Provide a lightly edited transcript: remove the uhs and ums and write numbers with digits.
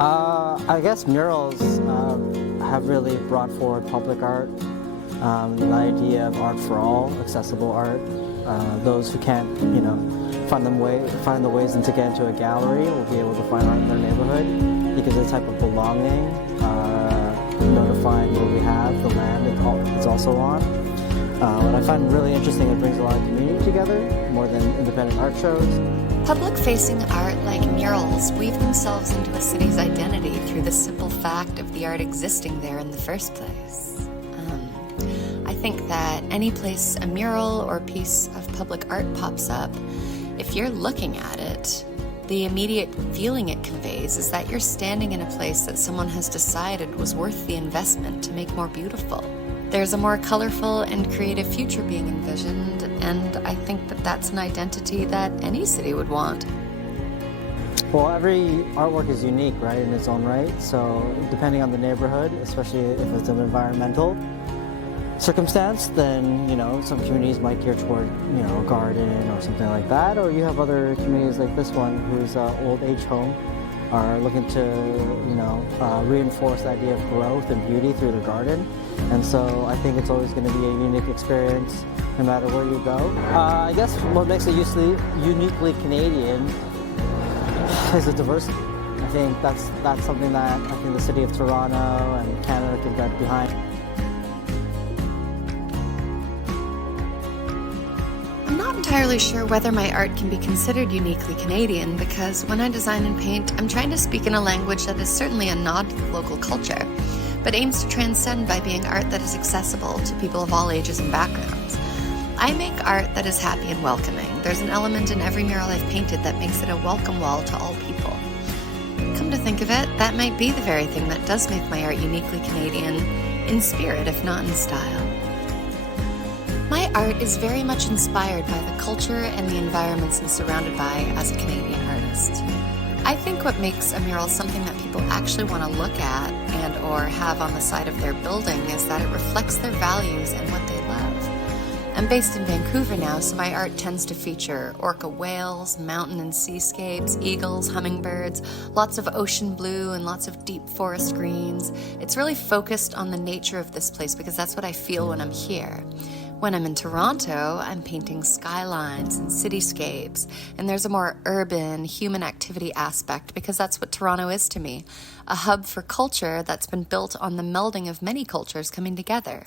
I guess murals have really brought forward public art, the idea of art for all, accessible art. Those who can't, find the ways to get into a gallery will be able to find art in their neighborhood because it's a type of belonging, notifying what we have, the land it's also on. What I find really interesting, it brings a lot of community together, more than independent art shows. Public-facing art like murals weave themselves into a city's identity through the simple fact of the art existing there in the first place. I think that any place a mural or piece of public art pops up, if you're looking at it, the immediate feeling it conveys is that you're standing in a place that someone has decided was worth the investment to make more beautiful. There's a more colorful and creative future being envisioned, and I think that that's an identity that any city would want. Well, every artwork is unique, right, in its own right. So depending on the neighborhood, especially if it's an environmental circumstance, then, some communities might gear toward, a garden or something like that. Or you have other communities like this one, whose old age home are looking to, reinforce the idea of growth and beauty through the garden. And so I think it's always going to be a unique experience no matter where you go. I guess what makes it uniquely Canadian is the diversity. I think that's something that I think the city of Toronto and Canada can get behind. I'm not entirely sure whether my art can be considered uniquely Canadian because when I design and paint, I'm trying to speak in a language that is certainly a nod to the local culture, but aims to transcend by being art that is accessible to people of all ages and backgrounds. I make art that is happy and welcoming. There's an element in every mural I've painted that makes it a welcome wall to all people. Come to think of it, that might be the very thing that does make my art uniquely Canadian, in spirit if not in style. My art is very much inspired by the culture and the environments I'm surrounded by as a Canadian artist. I think what makes a mural something that people actually want to look at and or have on the side of their building is that it reflects their values and what they love. I'm based in Vancouver now, so my art tends to feature orca whales, mountain and seascapes, eagles, hummingbirds, lots of ocean blue and lots of deep forest greens. It's really focused on the nature of this place because that's what I feel when I'm here. When I'm in Toronto, I'm painting skylines and cityscapes, and there's a more urban, human activity aspect because that's what Toronto is to me, a hub for culture that's been built on the melding of many cultures coming together.